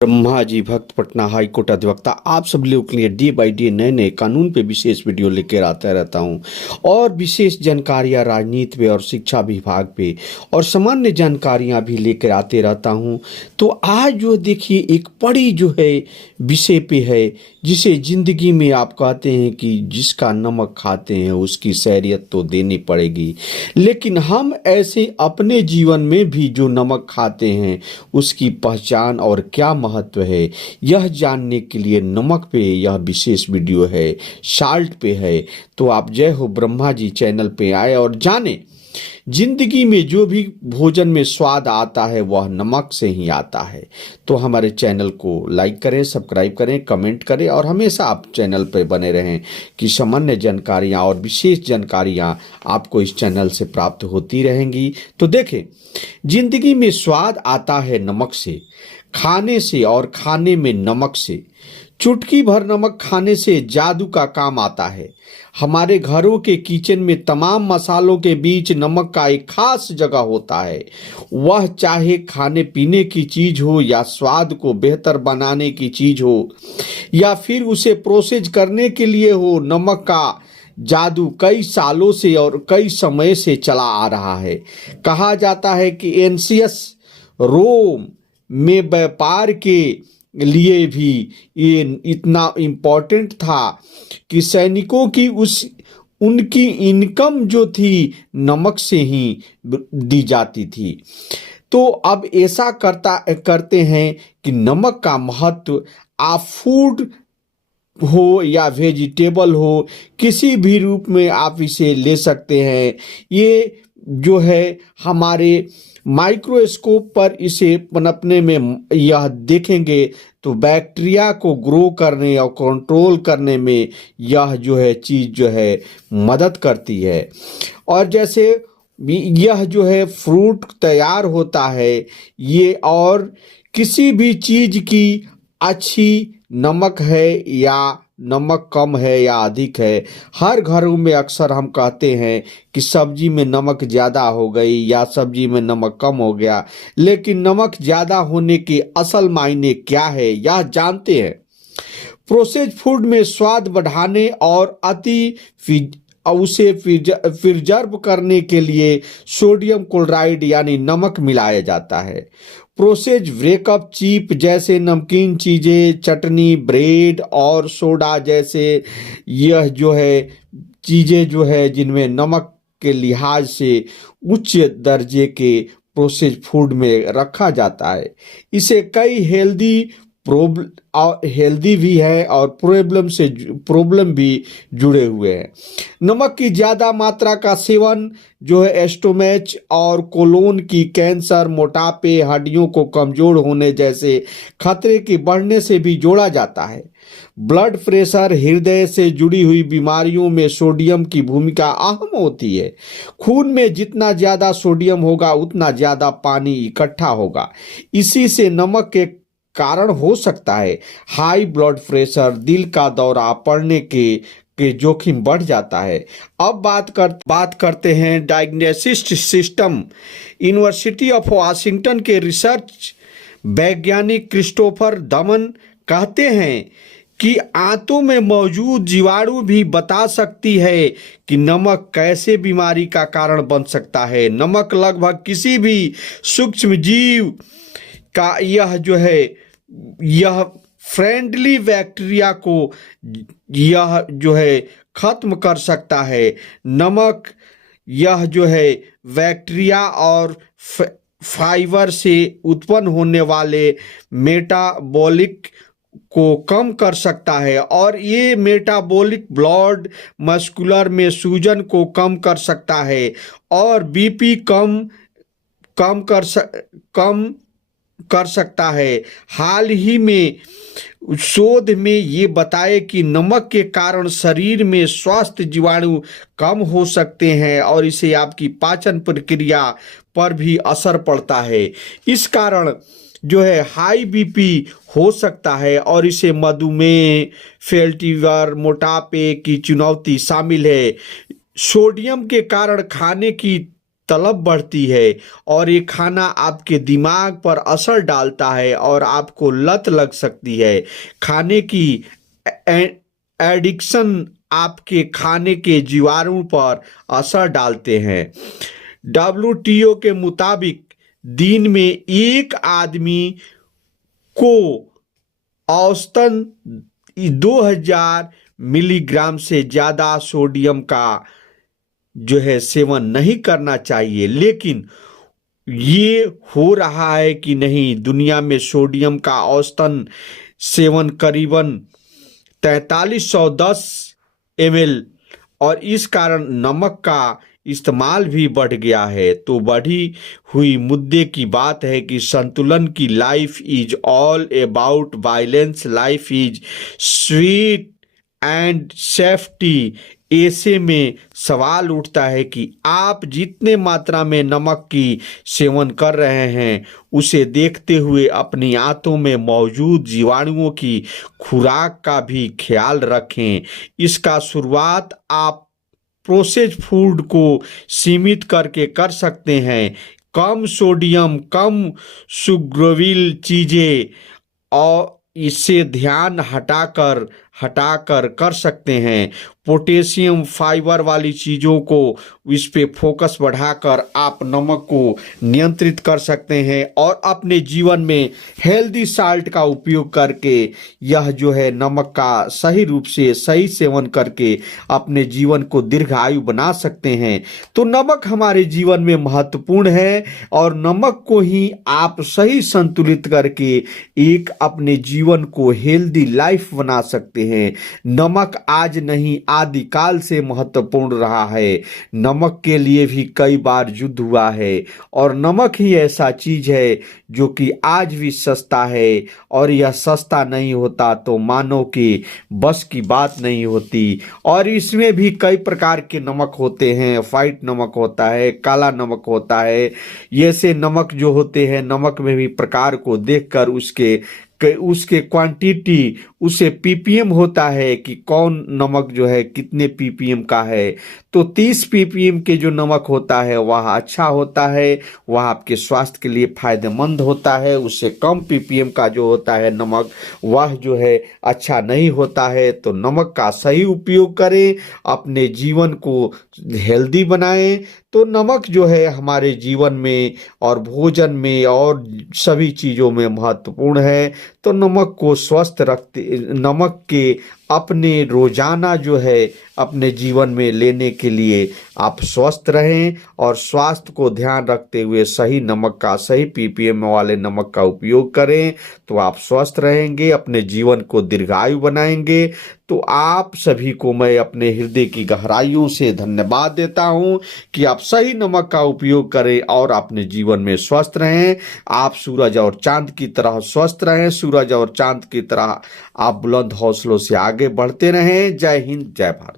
ब्रह्मा जी भक्त Patna high court अधिवक्ता आप सब लोगों के लिए डे बाय डे नए नए कानून पे विशेष वीडियो लेकर आता रहता हूँ और विशेष जानकारियाँ राजनीति पे और शिक्षा विभाग पे और सामान्य जानकारियाँ भी लेकर आते रहता हूँ। तो आज जो देखिए एक बड़ी जो है विषय पे है जिसे ज़िंदगी में आप कहते हैं कि जिसका नमक खाते हैं उसकी सैरियत तो देनी पड़ेगी, लेकिन हम ऐसे अपने जीवन में भी जो नमक खाते हैं उसकी पहचान और क्या महत्व है यह जानने के लिए नमक पे यह विशेष वीडियो है, साल्ट पे है। तो आप जय हो ब्रह्मा जी चैनल पे आए और जाने जिंदगी में जो भी भोजन में स्वाद आता है वह नमक से ही आता है। तो हमारे चैनल को लाइक करें, सब्सक्राइब करें, कमेंट करें और हमेशा आप चैनल पर बने रहें कि सामान्य जानकारियां और विशेष जानकारियां आपको इस चैनल से प्राप्त होती रहेंगी। तो देखें, जिंदगी में स्वाद आता है नमक से, खाने से और खाने में नमक से। चुटकी भर नमक खाने से जादू का काम आता है। हमारे घरों के किचन में तमाम मसालों के बीच नमक का एक खास जगह होता है। वह चाहे खाने पीने की चीज हो या स्वाद को बेहतर बनाने की चीज हो या फिर उसे प्रोसेस करने के लिए हो, नमक का जादू कई सालों से और कई समय से चला आ रहा है। कहा जाता है कि एंशियस रोम में व्यापार के लिए भी ये इतना इम्पोर्टेंट था कि सैनिकों की उनकी इनकम जो थी नमक से ही दी जाती थी। तो अब ऐसा करते हैं कि नमक का महत्व आप फूड हो या वेजिटेबल हो, किसी भी रूप में आप इसे ले सकते हैं। ये जो है हमारे माइक्रोस्कोप पर इसे पनपने में यह देखेंगे तो बैक्टीरिया को ग्रो करने और कंट्रोल करने में यह जो है चीज़ जो है मदद करती है। और जैसे यह जो है फ्रूट तैयार होता है ये, और किसी भी चीज़ की अच्छी नमक है या नमक कम है या अधिक है, हर घरों में अक्सर हम कहते हैं कि सब्जी में नमक ज़्यादा हो गई या सब्जी में नमक कम हो गया, लेकिन नमक ज़्यादा होने के असल मायने क्या है यह जानते हैं। प्रोसेस्ड फूड में स्वाद बढ़ाने और उसे प्रिजर्व करने के लिए सोडियम क्लोराइड यानी नमक मिलाया जाता है। प्रोसेस्ड ब्रेकअप चीप जैसे नमकीन चीज़ें, चटनी, ब्रेड और सोडा जैसे यह जो है चीज़ें जो है जिनमें नमक के लिहाज से उच्च दर्जे के प्रोसेस्ड फूड में रखा जाता है। इसे कई हेल्दी भी है और प्रॉब्लम भी जुड़े हुए हैं। नमक की ज़्यादा मात्रा का सेवन जो है स्टोमच और कोलोन की कैंसर, मोटापे, हड्डियों को कमजोर होने जैसे खतरे के बढ़ने से भी जोड़ा जाता है। ब्लड प्रेशर, हृदय से जुड़ी हुई बीमारियों में सोडियम की भूमिका अहम होती है। खून में जितना ज़्यादा सोडियम होगा उतना ज़्यादा पानी इकट्ठा होगा। इसी से नमक के कारण हो सकता है हाई ब्लड प्रेशर, दिल का दौरा पड़ने के जोखिम बढ़ जाता है। अब बात करते हैं diagnosis system. University of Washington के रिसर्च वैज्ञानिक क्रिस्टोफर दमन कहते हैं कि आंतों में मौजूद जीवाणु भी बता सकती है कि नमक कैसे बीमारी का कारण बन सकता है। नमक लगभग किसी भी सूक्ष्म जीव का यह फ्रेंडली बैक्टीरिया को यह जो है खत्म कर सकता है। नमक यह जो है बैक्टीरिया और फाइबर से उत्पन्न होने वाले मेटाबॉलिक को कम कर सकता है और ये मेटाबॉलिक ब्लड मस्कुलर में सूजन को कम कर सकता है और बीपी कम कर सकता है। हाल ही में शोध में ये बताए कि नमक के कारण शरीर में स्वास्थ्य जीवाणु कम हो सकते हैं और इसे आपकी पाचन प्रक्रिया पर भी असर पड़ता है। इस कारण जो है हाई बीपी हो सकता है और इसे मधुमेह, फैटी लिवर, मोटापे की चुनौती शामिल है। सोडियम के कारण खाने की तलब बढ़ती है और ये खाना आपके दिमाग पर असर डालता है और आपको लत लग सकती है। खाने की एडिक्शन आपके खाने के जीवाणु पर असर डालते हैं। डब्ल्यूटीओ के मुताबिक दिन में एक आदमी को औसतन 2000 मिलीग्राम से ज़्यादा सोडियम का जो है सेवन नहीं करना चाहिए, लेकिन ये हो रहा है कि नहीं। दुनिया में सोडियम का औसतन सेवन करीबन 4310 ml और इस कारण नमक का इस्तेमाल भी बढ़ गया है। तो बढ़ी हुई मुद्दे की बात है कि संतुलन की life is all about balance, life is sweet and safety. ऐसे में सवाल उठता है कि आप जितने मात्रा में नमक की सेवन कर रहे हैं उसे देखते हुए अपनी आंतों में मौजूद जीवाणुओं की खुराक का भी ख्याल रखें। इसका शुरुआत आप प्रोसेस्ड फूड को सीमित करके कर सकते हैं। कम सोडियम, कम सुग्रविल चीज़ें और इससे ध्यान हटाकर कर सकते हैं। पोटेशियम फाइबर वाली चीज़ों को इस पे फोकस बढ़ाकर आप नमक को नियंत्रित कर सकते हैं और अपने जीवन में हेल्दी साल्ट का उपयोग करके यह जो है नमक का सही रूप से सही सेवन करके अपने जीवन को दीर्घायु बना सकते हैं। तो नमक हमारे जीवन में महत्वपूर्ण है और नमक को ही आप सही संतुलित करके एक अपने जीवन को हेल्दी लाइफ बना सकते हैं। नमक आज नहीं आदिकाल से महत्वपूर्ण रहा है। नमक के लिए भी कई बार युद्ध हुआ है और नमक ही ऐसा चीज है जो कि आज भी सस्ता है और यह सस्ता नहीं होता तो मानव के बस की बात नहीं होती। और इसमें भी कई प्रकार के नमक होते हैं। व्हाइट नमक होता है, काला नमक होता है। ये से नमक जो होते हैं, नमक में भी प्रकार को देखकर उसके क्वांटिटी, उसे पीपीएम होता है कि कौन नमक जो है कितने पीपीएम का है। तो 30 पीपीएम के जो नमक होता है वह अच्छा होता है, वह आपके स्वास्थ्य के लिए फायदेमंद होता है। उससे कम पीपीएम का जो होता है नमक वह जो है अच्छा नहीं होता है। तो नमक का सही उपयोग करें, अपने जीवन को हेल्दी बनाएं। तो नमक जो है हमारे जीवन में और भोजन में और सभी चीज़ों में महत्वपूर्ण है। तो नमक को स्वस्थ रखते, नमक के अपने रोजाना जो है अपने जीवन में लेने के लिए आप स्वस्थ रहें और स्वास्थ्य को ध्यान रखते हुए सही नमक का, सही पीपीएम वाले नमक का उपयोग करें तो आप स्वस्थ रहेंगे, अपने जीवन को दीर्घायु बनाएंगे। तो आप सभी को मैं अपने हृदय की गहराइयों से धन्यवाद देता हूं कि आप सही नमक का उपयोग करें और अपने जीवन में स्वस्थ रहें। आप सूरज और चांद की तरह स्वस्थ रहें, सूरज और चांद की तरह आप बुलंद हौसलों से आगे बढ़ते रहें। जय हिंद, जय भारत।